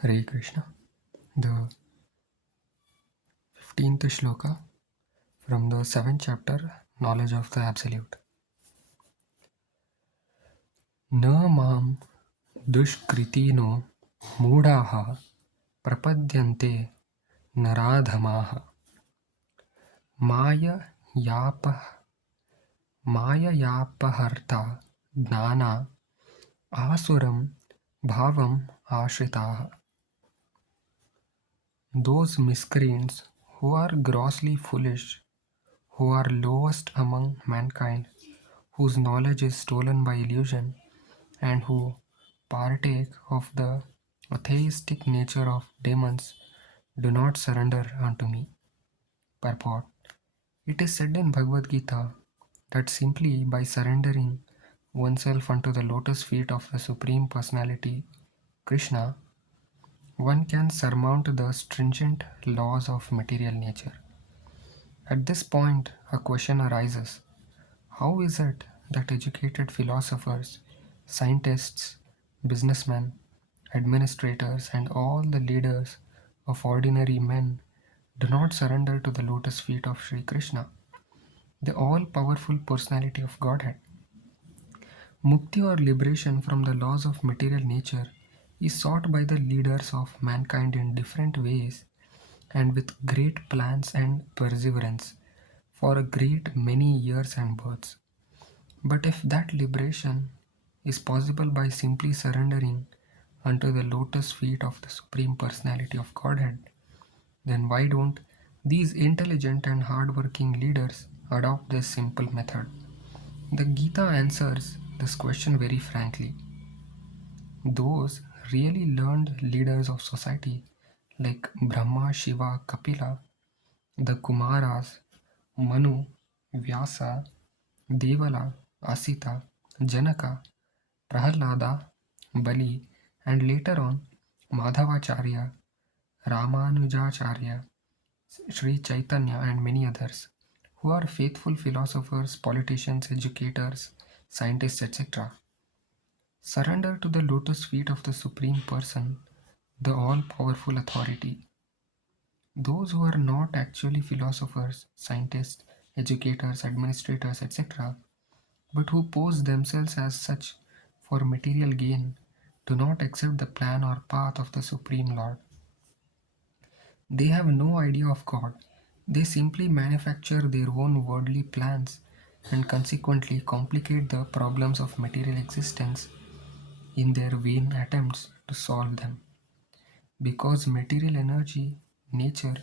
Hare Krishna. The 15th Shloka from the 7th chapter, Knowledge of the Absolute. Na mam dushkritino moodaha prapadyante naradhamaha maya yapah maya yapaharta gnana asuram bhavam ashritaha. Those miscreants who are grossly foolish, who are lowest among mankind, whose knowledge is stolen by illusion, and who partake of the atheistic nature of demons, do not surrender unto me. Purport. It is said in Bhagavad Gita that simply by surrendering oneself unto the lotus feet of the Supreme Personality, Krishna, one can surmount the stringent laws of material nature. At this point, a question arises. How is it that educated philosophers, scientists, businessmen, administrators, and all the leaders of ordinary men do not surrender to the lotus feet of Sri Krishna, the all powerful personality of Godhead? Mukti or liberation from the laws of material nature is sought by the leaders of mankind in different ways and with great plans and perseverance for a great many years and births. But if that liberation is possible by simply surrendering unto the lotus feet of the Supreme Personality of Godhead, then why don't these intelligent and hard-working leaders adopt this simple method? The Gita answers this question very frankly. Those really learned leaders of society like Brahma, Shiva, Kapila, the Kumaras, Manu, Vyasa, Devala, Asita, Janaka, Prahalada, Bali, and later on Madhavacharya, Ramanujacharya, Sri Chaitanya, and many others, who are faithful philosophers, politicians, educators, scientists, etc. Surrender to the lotus feet of the Supreme Person, the all powerful authority. Those who are not actually philosophers, scientists, educators, administrators, etc., but who pose themselves as such for material gain, do not accept the plan or path of the Supreme Lord. They have no idea of God. They simply manufacture their own worldly plans and consequently complicate the problems of material existence in their vain attempts to solve them. Because material energy, nature,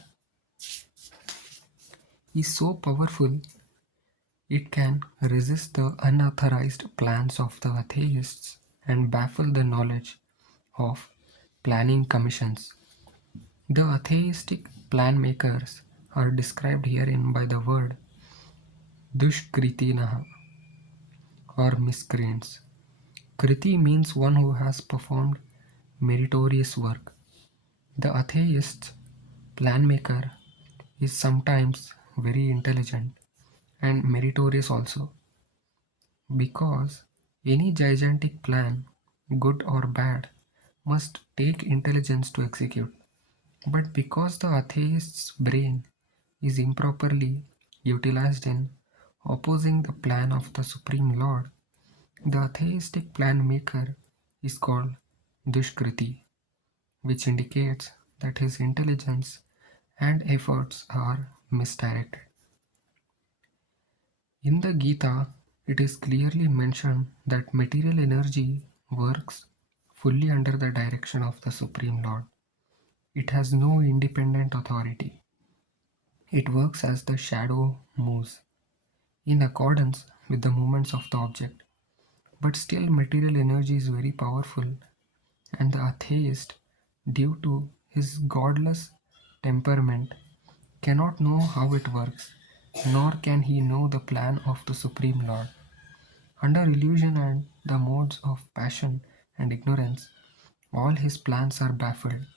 is so powerful, it can resist the unauthorized plans of the atheists and baffle the knowledge of planning commissions. The atheistic plan makers are described herein by the word dushkritinaha or miscreants. Kriti means one who has performed meritorious work. The atheist plan maker is sometimes very intelligent and meritorious also, because any gigantic plan, good or bad, must take intelligence to execute. But because the atheist's brain is improperly utilized in opposing the plan of the Supreme Lord, the atheistic plan maker is called Dushkriti, which indicates that his intelligence and efforts are misdirected. In the Gita, it is clearly mentioned that material energy works fully under the direction of the Supreme Lord. It has no independent authority. It works as the shadow moves, in accordance with the movements of the object. But still, material energy is very powerful, and the atheist, due to his godless temperament, cannot know how it works, nor can he know the plan of the Supreme Lord. Under illusion and the modes of passion and ignorance, all his plans are baffled,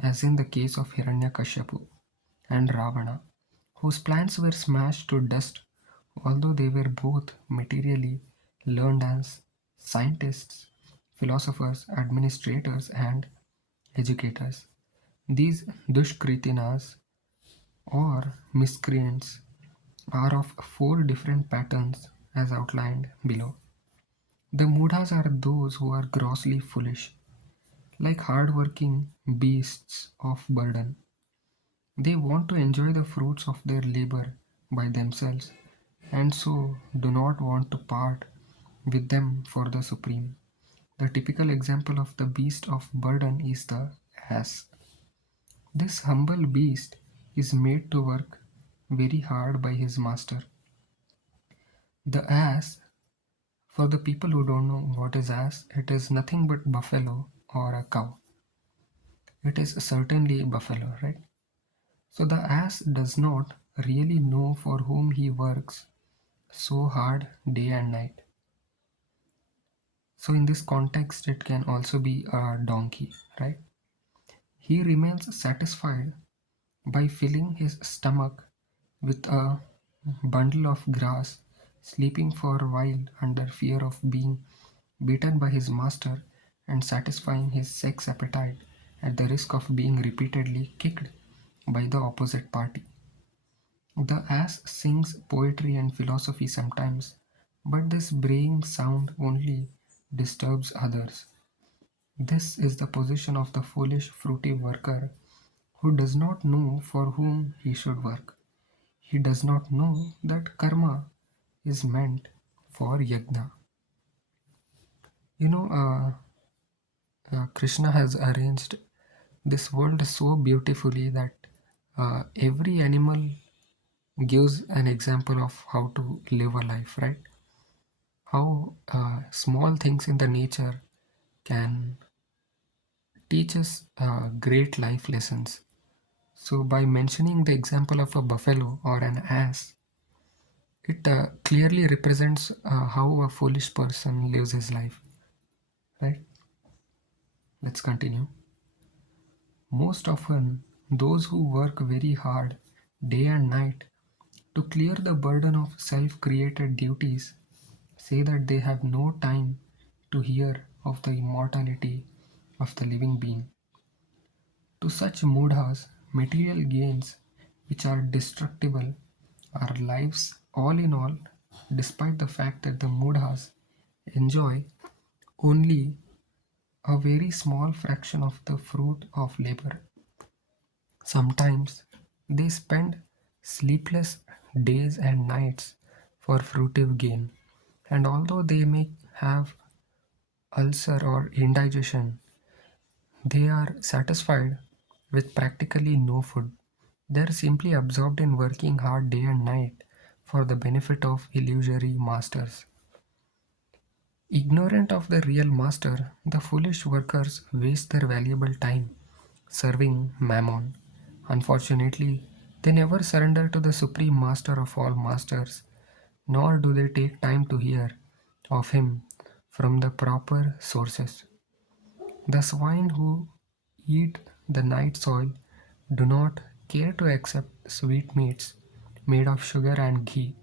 as in the case of Hiranyakashipu and Ravana, whose plans were smashed to dust, although they were both materially learned as scientists, philosophers, administrators, and educators. These dushkritinas or miscreants are of four different patterns as outlined below. The mudhas are those who are grossly foolish, like hard-working beasts of burden. They want to enjoy the fruits of their labor by themselves and so do not want to part with them for the supreme. The typical example of the beast of burden is the ass. This humble beast is made to work very hard by his master. The ass, for the people who don't know what is ass, it is nothing but buffalo or a cow. It is certainly buffalo, right? So the ass does not really know for whom he works so hard day and night. So in this context, it can also be a donkey, right? He remains satisfied by filling his stomach with a bundle of grass, sleeping for a while under fear of being beaten by his master, and satisfying his sex appetite at the risk of being repeatedly kicked by the opposite party. The ass sings poetry and philosophy sometimes, but this braying sound only disturbs others. This is the position of the foolish, fruity worker who does not know for whom he should work. He does not know that karma is meant for yajna. You know, Krishna has arranged this world so beautifully that every animal gives an example of how to live a life, right? How small things in the nature can teach us great life lessons. So, by mentioning the example of a buffalo or an ass, it clearly represents how a foolish person lives his life, right? Let's continue. Most often, those who work very hard day and night to clear the burden of self created duties say that they have no time to hear of the immortality of the living being. To such mudhas, material gains, which are destructible, are lives all in all, despite the fact that the mudhas enjoy only a very small fraction of the fruit of labor. Sometimes they spend sleepless days and nights for fruitive gain, and although they may have ulcer or indigestion, they are satisfied with practically no food. They are simply absorbed in working hard day and night for the benefit of illusory masters. Ignorant of the real master, the foolish workers waste their valuable time serving Mammon. Unfortunately, they never surrender to the supreme master of all masters, nor do they take time to hear of him from the proper sources. The swine who eat the night soil do not care to accept sweetmeats made of sugar and ghee.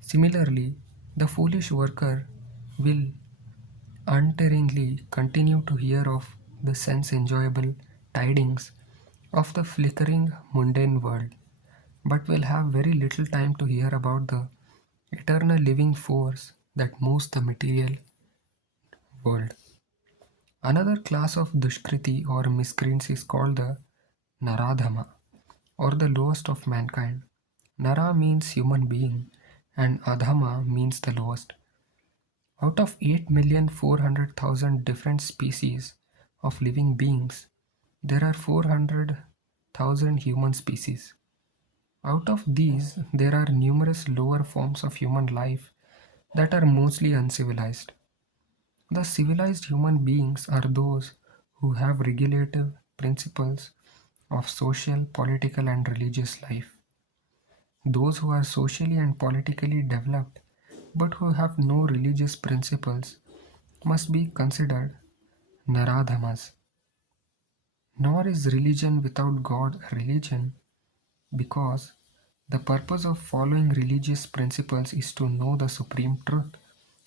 Similarly, the foolish worker will untiringly continue to hear of the sense enjoyable tidings of the flickering mundane world, but will have very little time to hear about the eternal living force that moves the material world. Another class of dushkriti or miscreants is called the Naradhama or the lowest of mankind. Nara means human being and Adhama means the lowest. Out of 8,400,000 different species of living beings, there are 400,000 human species. Out of these, there are numerous lower forms of human life that are mostly uncivilized. The civilized human beings are those who have regulative principles of social, political, and religious life. Those who are socially and politically developed but who have no religious principles must be considered Naradhamas. Nor is religion without God religion, because the purpose of following religious principles is to know the supreme truth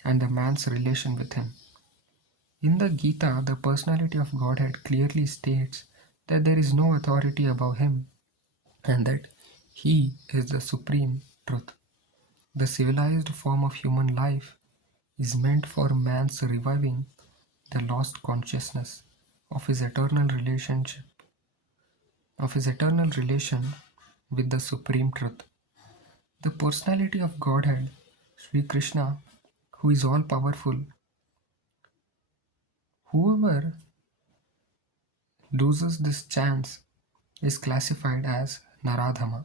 and the man's relation with him. In the Gita, the personality of Godhead clearly states that there is no authority above him and that he is the supreme truth. The civilized form of human life is meant for man's reviving the lost consciousness of his eternal relationship of his eternal relation with the supreme truth. The personality of Godhead, Sri Krishna, who is all powerful, whoever loses this chance is classified as Naradhama.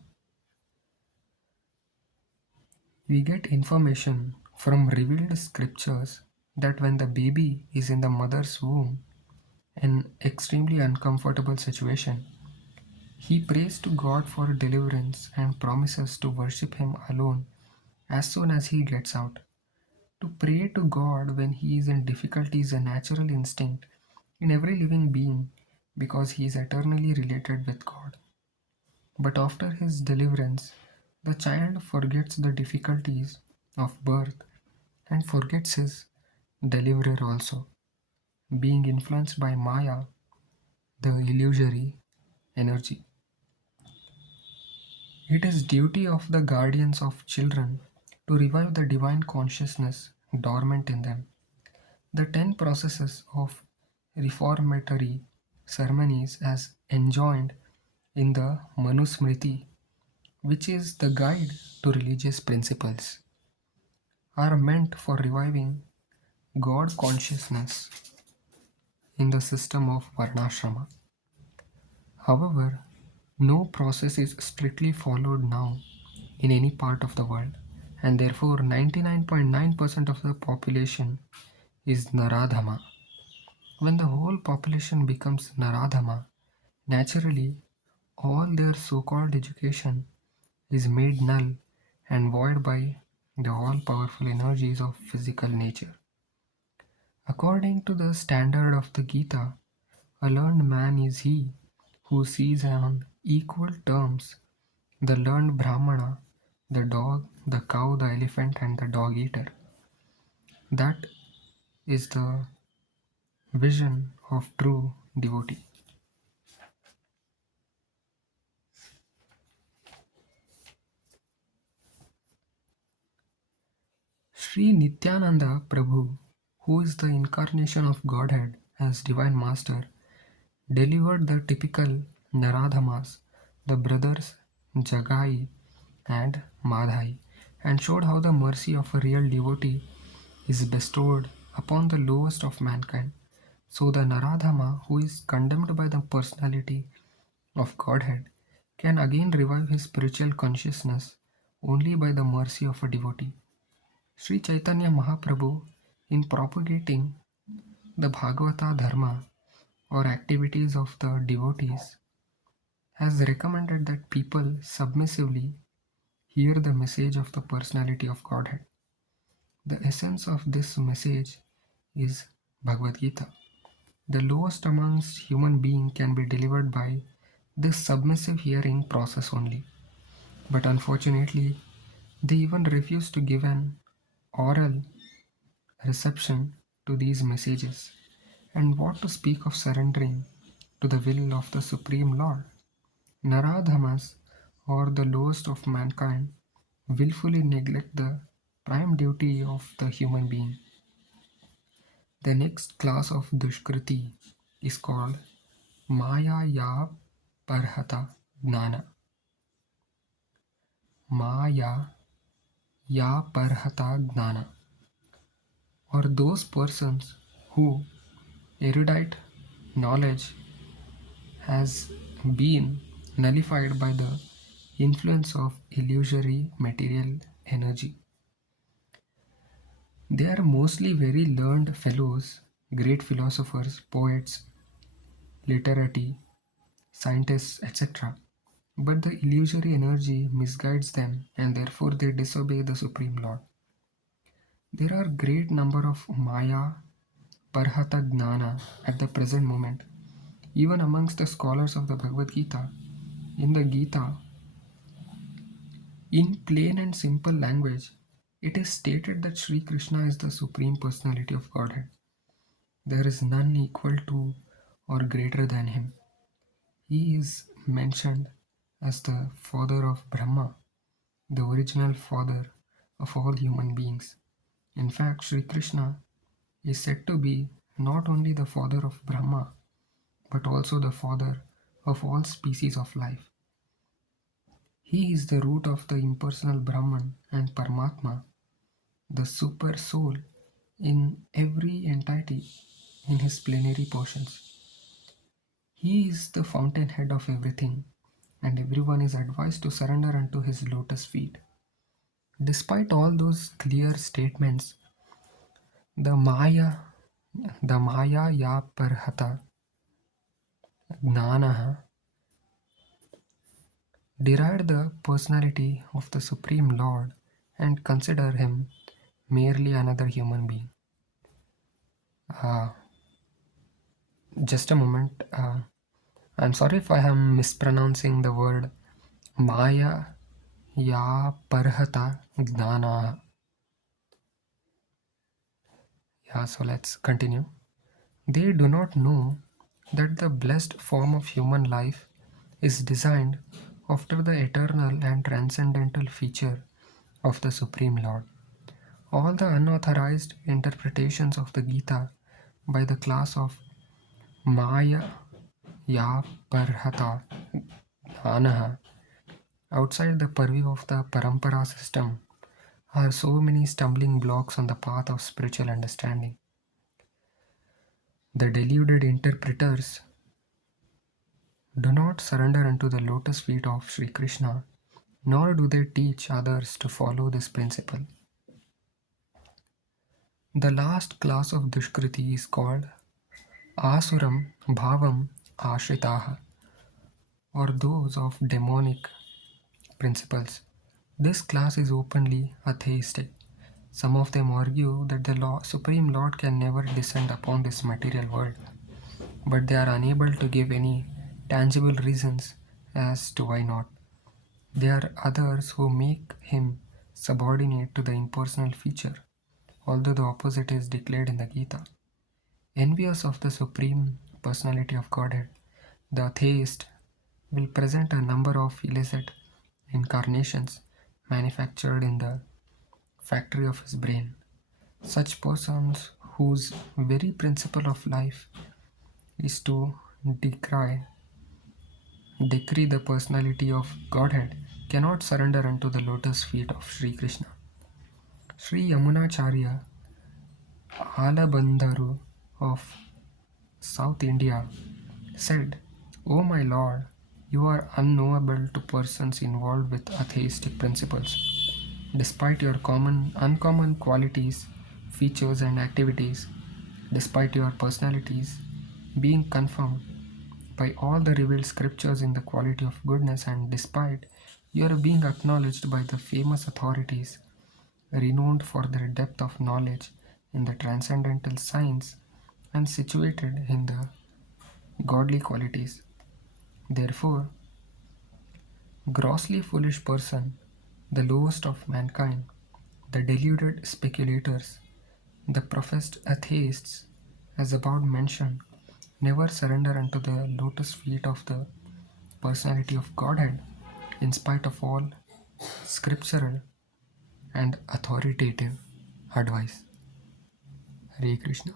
We get information from revealed scriptures that when the baby is in the mother's womb, an extremely uncomfortable situation, he prays to God for deliverance and promises to worship Him alone as soon as he gets out. To pray to God when he is in difficulty is a natural instinct in every living being because he is eternally related with God. But after his deliverance, the child forgets the difficulties of birth and forgets his deliverer also, being influenced by Maya, the illusory energy. It is duty of the guardians of children to revive the divine consciousness dormant in them. The 10 processes of reformatory ceremonies as enjoined in the Manusmriti, which is the guide to religious principles, are meant for reviving God consciousness in the system of Varnashrama. However, no process is strictly followed now in any part of the world, and therefore 99.9% of the population is Naradhama. When the whole population becomes Naradhama, naturally all their so called education is made null and void by the all powerful energies of physical nature. According to the standard of the Gita, a learned man is he who sees on equal terms the learned Brahmana, the dog, the cow, the elephant, and the dog eater. That is the vision of true devotee. Sri Nityananda Prabhu, who is the incarnation of Godhead as Divine Master, delivered the typical Naradhamas, the brothers Jagai and Madhai, and showed how the mercy of a real devotee is bestowed upon the lowest of mankind. So the Naradhama, who is condemned by the personality of Godhead, can again revive his spiritual consciousness only by the mercy of a devotee. Sri Chaitanya Mahaprabhu, in propagating the Bhagavata Dharma or activities of the devotees, has recommended that people submissively hear the message of the personality of Godhead. The essence of this message is Bhagavad Gita. The lowest amongst human beings can be delivered by this submissive hearing process only. But unfortunately, they even refuse to give an oral reception to these messages. And what to speak of surrendering to the will of the Supreme Lord? Naradhamas, or the lowest of mankind, willfully neglect the prime duty of the human being. The next class of Dushkriti is called Maya Ya Parhata Gnana. Maya Ya Parhata Gnana, or those persons who erudite knowledge has been nullified by the influence of illusory material energy. They are mostly very learned fellows, great philosophers, poets, literati, scientists, etc. But the illusory energy misguides them and therefore they disobey the Supreme Lord. There are great number of Maya Parhata Gnana at the present moment. Even amongst the scholars of the Bhagavad Gita, in the Gita, in plain and simple language, it is stated that Sri Krishna is the Supreme Personality of Godhead. There is none equal to or greater than him. He is mentioned as the father of Brahma, the original father of all human beings. In fact, Sri Krishna is said to be not only the father of Brahma, but also the father of all species of life. He is the root of the impersonal Brahman and Paramatma, the super soul in every entity in his plenary portions. He is the fountainhead of everything, and everyone is advised to surrender unto his lotus feet. Despite all those clear statements, the Maya, the Maya ya Parhata Gnanaha deride the personality of the Supreme Lord and consider him merely another human being. Uh, just a moment. I'm sorry if I am mispronouncing the word Maya ya Parhata Gnana. Yeah, so let's continue. They do not know that the blessed form of human life is designed after the eternal and transcendental feature of the Supreme Lord. All the unauthorized interpretations of the Gita by the class of Maya Ya Parhata Anaha outside the purview of the Parampara system are so many stumbling blocks on the path of spiritual understanding. The deluded interpreters do not surrender unto the lotus feet of Sri Krishna, nor do they teach others to follow this principle. The last class of Dushkriti is called Asuram Bhavam Ashritaha, or those of demonic principles. This class is openly atheistic. Some of them argue that the Supreme Lord can never descend upon this material world, but they are unable to give any tangible reasons as to why not. There are others who make him subordinate to the impersonal feature, although the opposite is declared in the Gita. Envious of the Supreme Personality of Godhead, the atheist will present a number of illicit incarnations manufactured in the factory of his brain. Such persons whose very principle of life is to decree the personality of Godhead cannot surrender unto the lotus feet of Sri Krishna. Sri Yamunacharya Alabandharu of South India said, "O my Lord, you are unknowable to persons involved with atheistic principles. Despite your uncommon qualities, features, and activities, despite your personalities being confirmed by all the revealed scriptures in the quality of goodness, and despite your being acknowledged by the famous authorities renowned for their depth of knowledge in the transcendental science and situated in the godly qualities. Therefore, grossly foolish person, the lowest of mankind, the deluded speculators, the professed atheists, as above mentioned, never surrender unto the lotus feet of the personality of Godhead in spite of all scriptural and authoritative advice." Hare Krishna.